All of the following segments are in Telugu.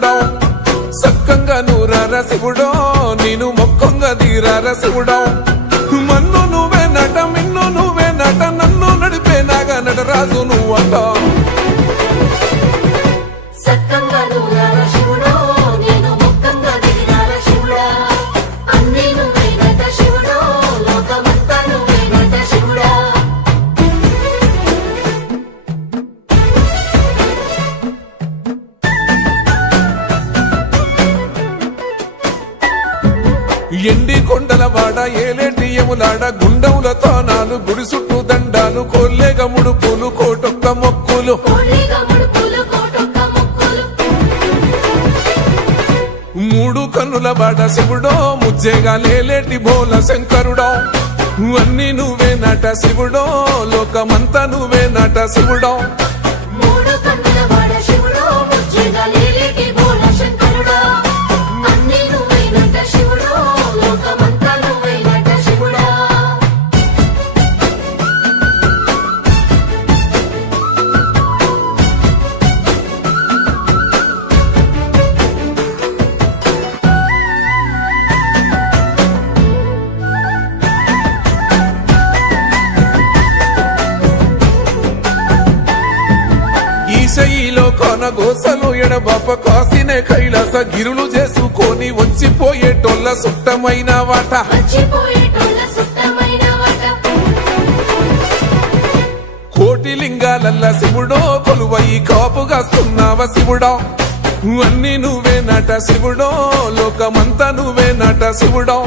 శివుడో సక్కంగా నూరార శివుడో నేను మొక్కంగా తీరార శివుడో మన్ను నువ్వే నట మిన్ను నువ్వే నట నన్ను నడిపే నాగా నటరాజు నువ్వంట ఎండి కొండల వాడ ఏలేటి యములాడ గుండములతో నాలు గుడి చుట్టూ దండాలు కోల్లేగ ముడుపులు కోటొక్క మొక్కులు మూడు కన్నుల వాడ శివుడో ముజ్జేగా లేలేటి బోల శంకరుడో అన్ని నువ్వే నట శివుడో లోకమంతా నువ్వే నట శివుడో ఈశయిలో కొనగోసలు ఎడబాప కాసినే కైలాస గిరులు చేసుకొని వచ్చిపోయేటోళ్ళ సుట్టమైన వాట కోటి లింగాలల్ల శివుడో కొలువయి కాపుగాస్తున్నావ శివుడో అన్ని నువ్వే నట శివుడో లోకమంతా నువ్వే నట శివుడో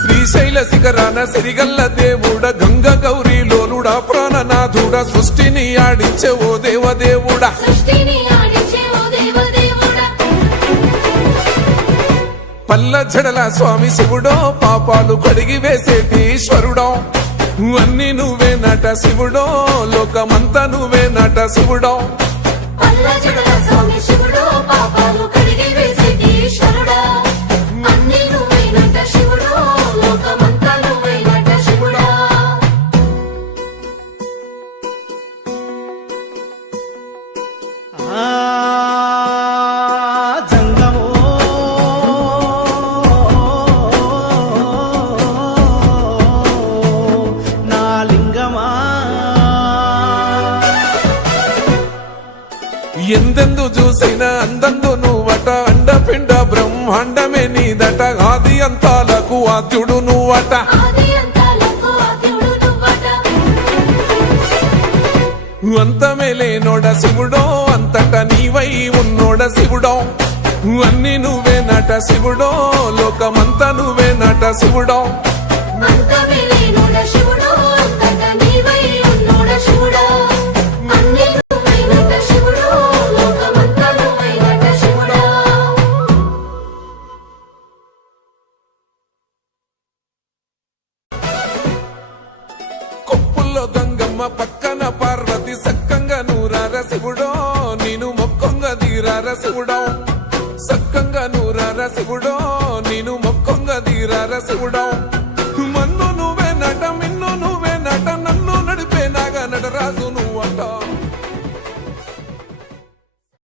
శ్రీశైల శిఖరాన సిరిగల్ల దేవుడ గంగ గౌరీ లోలుడా ప్రాణనాథుడ సృష్టిని ఆడించే ఓ దేవదేవుడా పల్ల జడల స్వామి శివుడో పాపాలు కడిగి వేసేటి ఈశ్వరుడో అన్ని నువ్వే నట శివుడో లోకమంతా నువ్వే నట శివుడో ఎందెందు చూసిన అందందు నువ్వట అండపిండ బ్రహ్మాండమే నీదట ఆది అంతాలకు ఆద్యుడు నువ్వట అంతమే లేనోడ శివుడో అంతట నీవై ఉన్నోడ శివుడో అన్ని నువ్వే నట శివుడో లోకమంతా నువ్వే నట శివుడో కొప్పుల్లో గంగమ్మ పక్కన పార్వతి సక్కంగా నూరార శివుడో నేను మొక్కంగా తీరార శివుడో సక్కంగా నూరార శివుడో నేను మొక్కంగా తీరార శివుడో